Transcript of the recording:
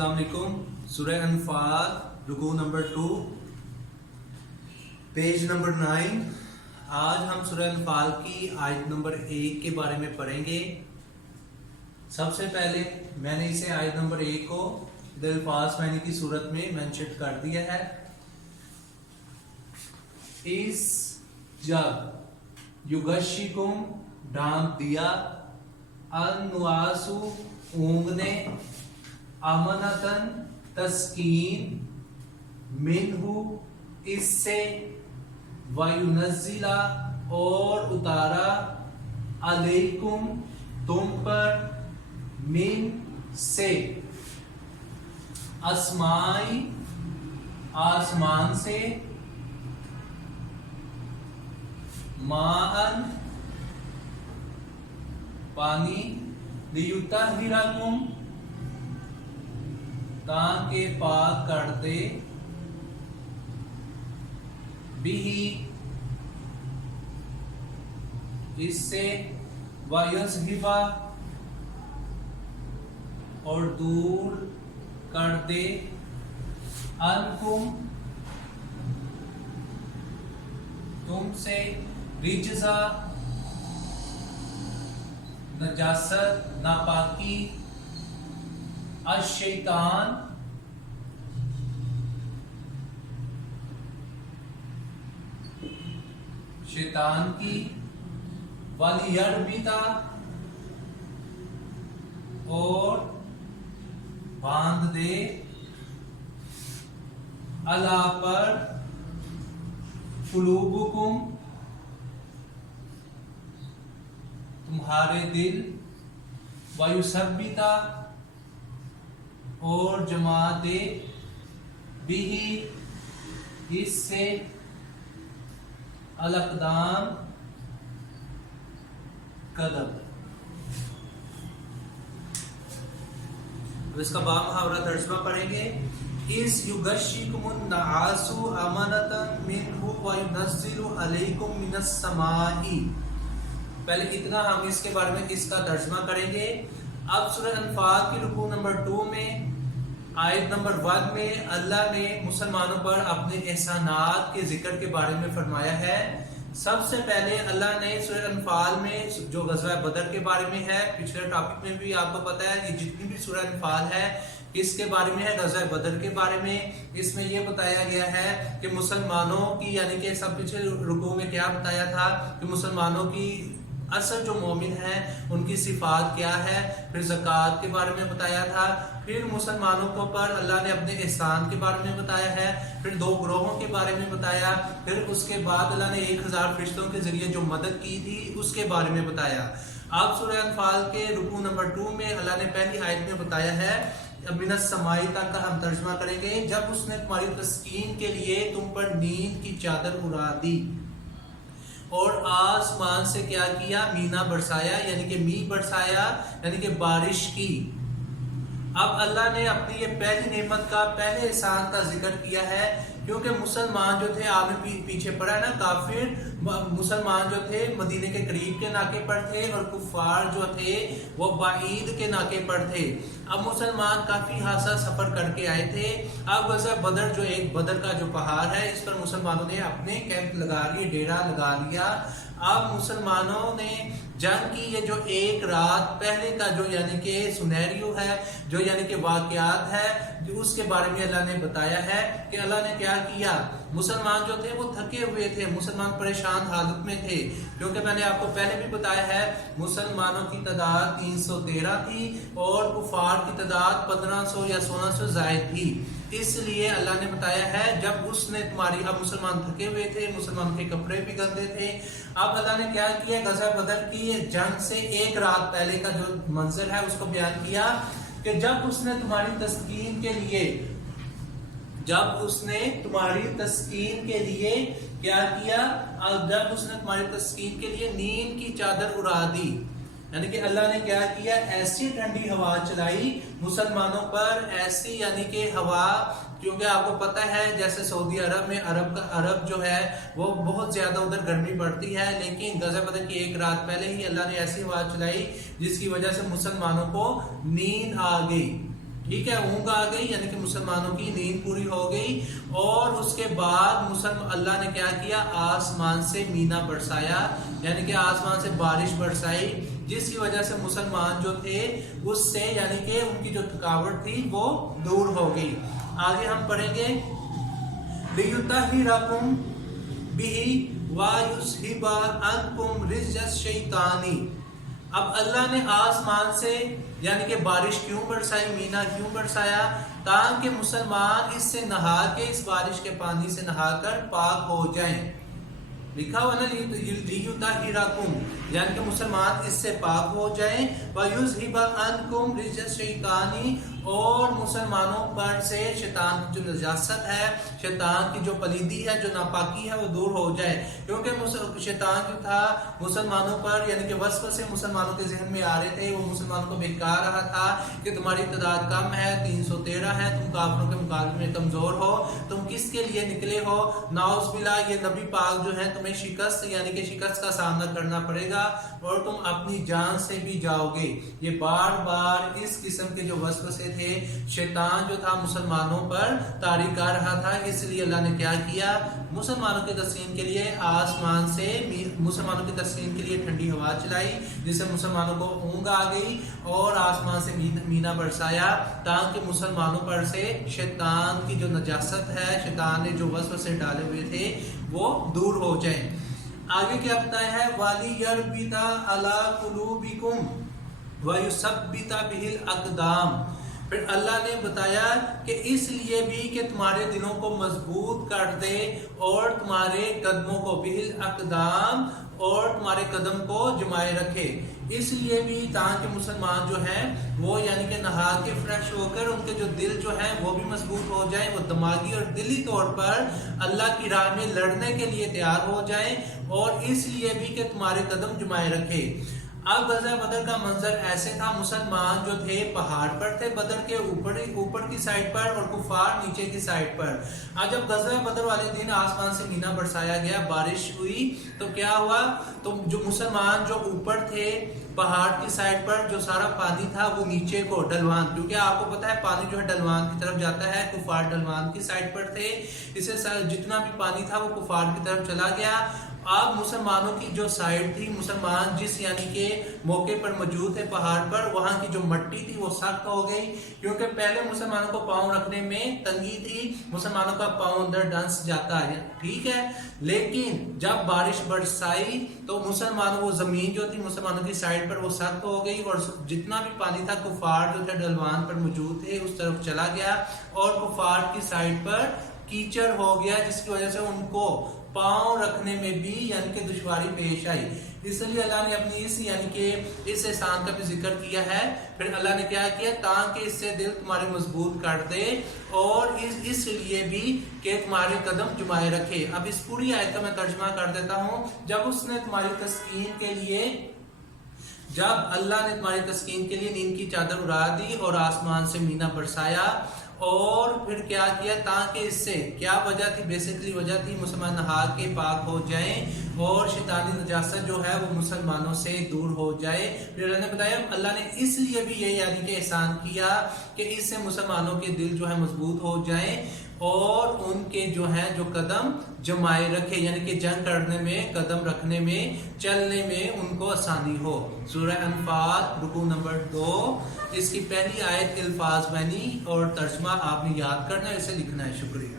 السلام علیکم. سورہ انفال رکوع نمبر 2 پیج نمبر 9. آج ہم سورہ انفال کی آیت نمبر 1 کے بارے میں پڑھیں گے. سب سے پہلے میں نے اسے آیت نمبر 1 کو الفاظ معنی کی صورت میں منشن کر دیا ہے. اس جب یغشکم ڈھانپ دیا النعاسو اونگنے امنتن تسکین منہ اس سے وینزلہ اور اتارا علیکم تم پر من سے اسمائی آسمان سے ماءن پانی لیطہرکم تاکہ پاک کر دے بھی اس سے وَيَذْهِبَ اور دور کر دے عنکم تم سے رجزا نجاست ناپاکی الشیطان شیطان کی وَلِيَرْبِطَ اور باندھ دے عَلَى پر قُلُوبُكُمْ تمہارے دل وَيُثَبِّتَ اور جما دے بھی اس سے الاقدام قدم. اس کا با محاورہ ترجمہ پڑھیں گے. اس یغشکم النعاس امنۃ منہ وینزل علیکم من السماء. پہلے اتنا ہم اس کے بارے میں اس کا ترجمہ کریں گے. اب سورہ انفال کی رکوع نمبر 2 میں آیت نمبر 1 میں اللہ نے مسلمانوں پر اپنے احسانات کے ذکر کے بارے میں فرمایا ہے. سب سے پہلے اللہ نے سورہ انفال میں جو غزوہ بدر کے بارے میں ہے، پچھلے ٹاپک میں بھی آپ کو پتا ہے یہ جتنی بھی سورہ انفال ہے اس کے بارے میں ہے، غزوہ بدر کے بارے میں. اس میں یہ بتایا گیا ہے کہ مسلمانوں کی یعنی کہ سب پچھلے رکوع میں کیا بتایا تھا کہ مسلمانوں کی اصل جو مومن ہیں ان کی صفات کیا ہے. پھر زکوٰۃ کے بارے میں بتایا تھا. پھر مسلمانوں کو پر اللہ نے اپنے احسان کے بارے میں بتایا ہے. پھر 2 گروہوں کے بارے میں بتایا. پھر اس کے بعد اللہ نے 1000 فرشتوں کے ذریعے جو مدد کی تھی اس کے بارے میں بتایا. آپ سورہ انفال کے رکوع نمبر 2 میں اللہ نے پہلی آیت میں بتایا ہے من السماء تک کا ہم ترجمہ کریں گے. جب اس نے تمہاری تسکین کے لیے تم پر نیند کی چادر اڑا دی اور آسمان سے کیا کیا، مینا برسایا یعنی کہ می برسایا یعنی کہ بارش کی. اب اللہ نے اپنی یہ پہلی نعمت کا پہلے احسان کا ذکر کیا ہے کیونکہ مسلمان جو تھے آپ نے پیچھے پڑھا ہے نا، کافر مسلمان جو تھے مدینے کے قریب کے ناکے پر تھے اور کفار جو تھے وہ بعید کے ناکے پر تھے. اب مسلمان کافی خاصا سفر کر کے آئے تھے. اب غزوہ بدر جو ایک بدر کا جو پہاڑ ہے اس پر مسلمانوں نے اپنے کیمپ لگا لیے، ڈیرا لگا لیا. اب مسلمانوں نے جنگ کی یہ جو ایک رات پہلے کا جو یعنی کہ سنیریو ہے، جو یعنی کہ واقعات ہے، جو اس کے بارے میں اللہ نے بتایا ہے کہ اللہ نے کیا کیا. مسلمان جو تھے وہ تھکے ہوئے تھے، مسلمان پریشان حالت میں تھے کیونکہ میں نے آپ کو پہلے بھی بتایا ہے مسلمانوں کی تعداد 313 تھی اور کفار کی تعداد 1500 یا 1600 زائد تھی. اس لیے اللہ نے بتایا ہے جب اس نے تمہاری، اب مسلمان تھکے ہوئے تھے، مسلمان کے کپڑے بھی گندے تھے. اب اللہ نے کیا کیا، غزوہ بدر کی جنگ سے ایک رات پہلے کا جو منظر ہے اس کو بیان کیا کہ جب اس نے تمہاری تسکین کے لیے جب اس نے تمہاری تسکین کے لیے کیا کیا، جب اس نے تمہاری تسکین کے لیے نیند کی چادر اڑا دی، یعنی کہ اللہ نے کیا کیا، ایسی ٹھنڈی ہوا چلائی مسلمانوں پر، ایسی یعنی کہ ہوا، کیونکہ آپ کو پتہ ہے جیسے سعودی عرب میں عرب جو ہے وہ بہت زیادہ ادھر گرمی پڑتی ہے، لیکن غزوہ بدر کی ایک رات پہلے ہی اللہ نے ایسی ہوا چلائی جس کی وجہ سے مسلمانوں کو نیند آ گئی. ٹھیک ہے، اونگ آ گئی یعنی کہ مسلمانوں کی نیند پوری ہو گئی، اور اس کے بعد اللہ نے کیا کیا، آسمان سے مینا برسایا، یعنی کہ آسمان سے بارش برسائی، جس کی وجہ سے مسلمان جو تھے اس سے یعنی کہ ان کی جو تھکاوٹ تھی وہ دور ہو گئی۔ آگے ہم پڑھیں گے لِيُطَهِّرَكُمْ بِهِ وَيُذْهِبَ عَنْكُمْ رِجْزَ الشَّيْطَانِ۔ اب اللہ نے آسمان سے یعنی کہ بارش کیوں برسائی، مینا کیوں برسایا، تاکہ مسلمان اس سے نہا کے، اس بارش کے پانی سے نہا کر پاک ہو جائیں۔ لکھا ہوا نا لِيُطَهِّرَكُمْ، یعنی کہ مسلمان اس سے پاک ہو جائیں، وَيُذْهِبَ عَنْكُمْ رِجْزَ الشَّيْطَانِ، اور مسلمانوں پر سے شیطان کی جو نجاست ہے، شیطان کی جو پلیدی ہے، جو ناپاکی ہے، وہ دور ہو جائے، کیونکہ شیطان جو تھا مسلمانوں پر یعنی کہ وسوسے مسلمانوں کے ذہن میں آ رہے تھے، وہ مسلمانوں کو بہکا رہا تھا کہ تمہاری تعداد کم ہے، 313 ہے، تم کافروں کے مقابلے میں کمزور ہو، تم کس کے لیے نکلے ہو، نعوذ باللہ یہ نبی پاک جو ہے تمہیں شکست یعنی کہ شکست کا سامنا کرنا پڑے گا، اور تم اپنی جان سے بھی جاؤ گے۔ یہ بار بار اس قسم کے جو وسوسے تھے، شیطان جو تھا مسلمانوں پر طاری کر رہا تھا، اس لیے اللہ نے کیا کیا، مسلمانوں کے تسکین کے لیے آسمان سے مسلمانوں کے تسکین کے لیے ٹھنڈی ہوا چلائی، جس سے مسلمانوں کو اونگ آ گئی، اور آسمان سے مینا برسایا، تاکہ مسلمانوں پر سے شیطان کی جو نجاست ہے، شیطان نے جو وسوسے ڈالے ہوئے تھے، وہ دور ہو جائیں۔ آگے کیا بتایا ہے، وَلِيَرْبِطَ عَلَىٰ قُلُوبِكُمْ وَيُثَبِّتَ بِهِ الْأَقْدَامَ۔ پھر اللہ نے بتایا کہ اس لیے بھی کہ تمہارے دلوں کو مضبوط کر دے، اور تمہارے قدموں کو بِهِ الْأَقْدَامَ، اور تمہارے قدم کو جمائے رکھے، اس لیے بھی تاکہ مسلمان جو ہیں وہ یعنی کہ نہا کے فریش ہو کر ان کے جو دل جو ہیں وہ بھی مضبوط ہو جائیں، وہ دماغی اور دلی طور پر اللہ کی راہ میں لڑنے کے لیے تیار ہو جائیں، اور اس لیے بھی کہ تمہارے قدم جمائے رکھے۔ اب غزوہ بدر کا منظر ایسے تھا، مسلمان جو تھے پہاڑ پر تھے، بدر کے اوپر کی سائڈ پر، اور کفار نیچے کی سائڈ پر۔ آج جب غزوہ بدر والے دن آسمان سے مینا برسایا گیا، بارش ہوئی، تو کیا ہوا، تو جو مسلمان جو اوپر تھے پہاڑ کی سائڈ پر، جو سارا پانی تھا وہ نیچے کو ڈلوان، کیونکہ آپ کو پتا ہے پانی جو ہے ڈلوان کی طرف جاتا ہے، کفار ڈلوان کی سائڈ پر تھے، اس سے جتنا بھی پانی تھا وہ کفار کی طرف چلا گیا۔ اب مسلمانوں کی جو سائڈ تھی، مسلمان جس یعنی کہ موقع پر موجود تھے پہاڑ پر، وہاں کی جو مٹی تھی وہ سخت ہو گئی، کیونکہ پہلے مسلمانوں کو پاؤں رکھنے میں تنگی تھی، مسلمانوں کا پاؤں اندر ڈنس جاتا ہے، ٹھیک ہے، لیکن جب بارش برسائی تو مسلمانوں وہ زمین جو تھی مسلمانوں کی سائڈ پر وہ سخت ہو گئی، اور جتنا بھی پانی تھا کفار جو تھے ڈلوان پر موجود تھے اس طرف چلا گیا، اور کفار کی سائڈ پر کیچڑ ہو گیا، جس کی وجہ سے ان کو پاؤں رکھنے میں بھی یعنی کہ دشواری پیش آئی۔ اس لیے اللہ نے اپنی اس یعنی کہ اس احسان کا بھی ذکر کیا ہے۔ پھر اللہ نے کیا کیا، تاکہ اس سے دل تمہارے مضبوط کر دے، اور اس لیے بھی کہ تمہارے قدم جمائے رکھے۔ اب اس پوری آیت کا میں ترجمہ کر دیتا ہوں۔ جب اس نے تمہاری تسکین کے لیے، جب اللہ نے تمہاری تسکین کے لیے نیند کی چادر اڑا دی اور آسمان سے مینا برسایا، اور پھر کیا کیا، تاکہ اس سے کیا وجہ تھی، بیسکلی وجہ تھی مسلمان نہا کے پاک ہو جائیں، اور شیطانی نجاست جو ہے وہ مسلمانوں سے دور ہو جائے۔ پھر اللہ نے بتایا اللہ نے اس لیے بھی یہ یعنی کہ احسان کیا کہ اس سے مسلمانوں کے دل جو ہے مضبوط ہو جائیں، اور ان کے جو ہیں جو قدم جمائے رکھے، یعنی کہ جنگ کرنے میں، قدم رکھنے میں، چلنے میں ان کو آسانی ہو۔ سورہ انفال رکوع نمبر 2، اس کی پہلی آیت الفاظ معنی اور ترجمہ آپ نے یاد کرنا ہے، اسے لکھنا ہے۔ شکریہ۔